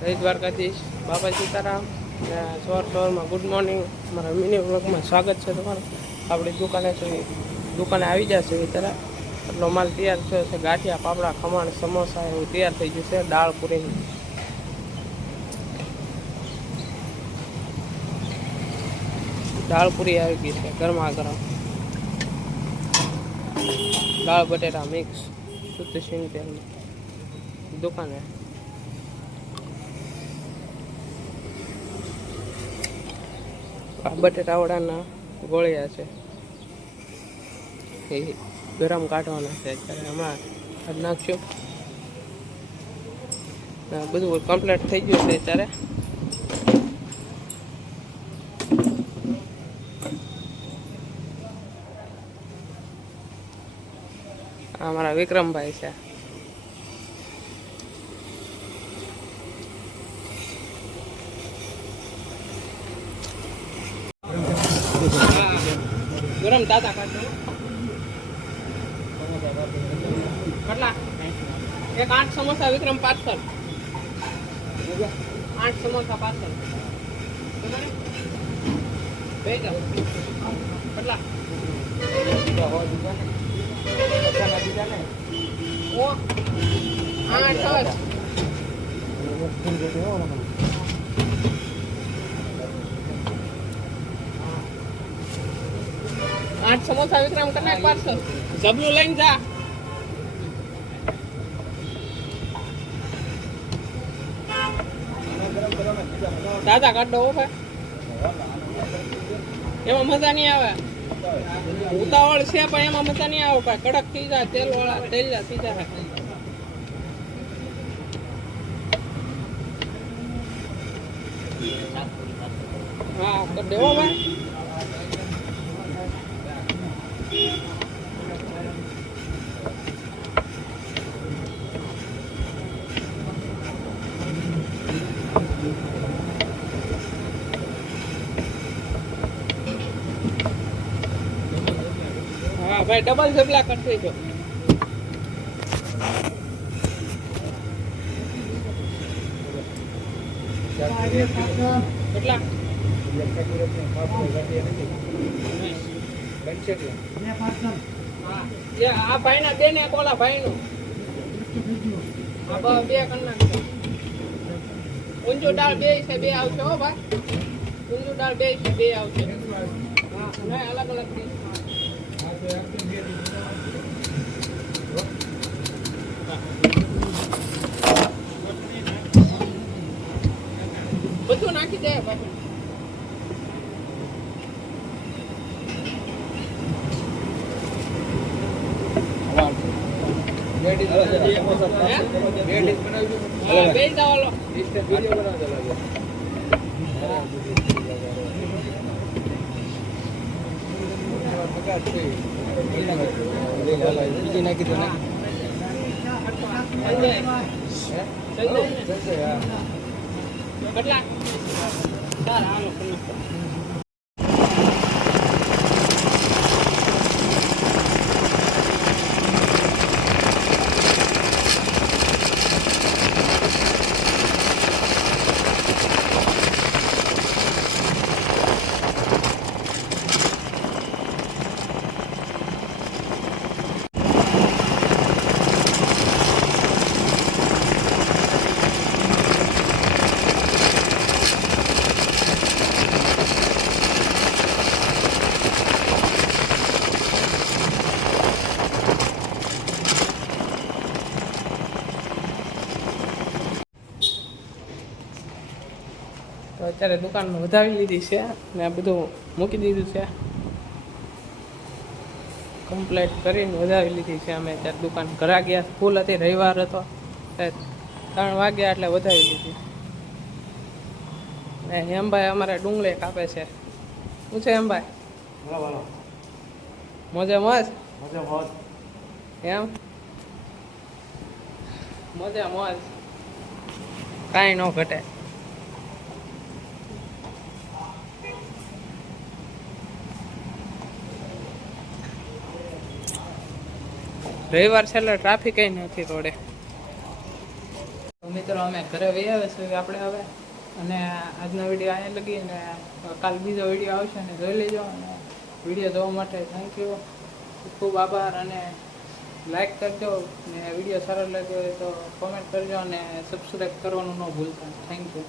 જય દ્વારકાધીશ, બાપા સીતારામ. સવારમાં ગુડ મોર્નિંગ. મારા મિની વ્લોગમાં સ્વાગત છે તમારું. આપણી દુકાને આવી જશે ત્યારે એટલો માલ તૈયાર થયો છે. ગાંઠિયા, પાપડા, ખમણ, સમોસા એવું તૈયાર થઈ ગયું છે. દાળ પૂરી, આવી ગઈ છે ગરમા ગરમ. દાળ બટેટા મિક્સ શુદ્ધ સિંગ તેલની દુકાને. બટેટા વડાના ગોળિયા છે, એ ગરમ કાઢવાના છે. અત્યારે હમણાં કાઢી નાખશું. બધું કમ્પ્લીટ થઈ ગયું છે અત્યારે. અમારા વિક્રમભાઈ છે. ગરમ દાદા કાઢો. કેટલા? એક 8 સમોસા વિક્રમ પાર્સલ. 8 સમોસા પાર્સલ. કેટલા? ઓ 8 સમોસા વિક્રમ કના પાર્સલ. જબલું લઈને જા. દાદા કાઢો ભાઈ, એમાં મજા નહીં આવે. ઉતાવળ છે પણ એમાં મજા નહીં આવે. ભાઈ કડક થઈ જાય, તેલ વાળા તેલ સીધા રાખે. હા તો દેવો ભાઈ. હા ભાઈ ડબલ જબલા કરતી જો. કેટલા? આ ભાઈ ના બે ને બોલા ભાઈ નું બે કરના. ઊંચું દાળ બે છે, બે આવશે હો ભાઈ. ઊંચું દાળ બે છે, બે આવશે. હા નહીં, અલગ અલગ બધું નાખી દે બાપુ. બીજી નાખી દો. કેટલા? સારા હાલો. તો અત્યારે દુકાનમાં વધાવી લીધી છે ને આ બધું મૂકી દીધું છે. કમ્પ્લીટ કરીને વધાવી લીધી છે અમે. અત્યારે દુકાન ઘરા ગયા, ફૂલ હતી, રવિવાર હતો, 3 વાગ્યા એટલે વધાવી લીધી. ને હેમભાઈ અમારે ડુંગળી કાપે છે. શું છે હેમભાઈ? મોજે મોજ. એમ મોજે મોજ, કાંઈ ન ઘટે. રવિવાર છે એટલે ટ્રાફિક નથી રોડે. મિત્રો અમે ઘરે વહી આવે છે આપણે હવે, અને આજનો વિડીયો અહીંયા લગી, અને કાલ બીજો વિડીયો આવશે અને જોઈ લેજો. અને વિડીયો જોવા માટે થેન્ક યુ, ખૂબ આભાર. અને લાઈક કરજો, ને વિડીયો સારો લાગ્યો હોય તો કોમેન્ટ કરજો, અને સબસ્ક્રાઈબ કરવાનું ન ભૂલતા. Thank you.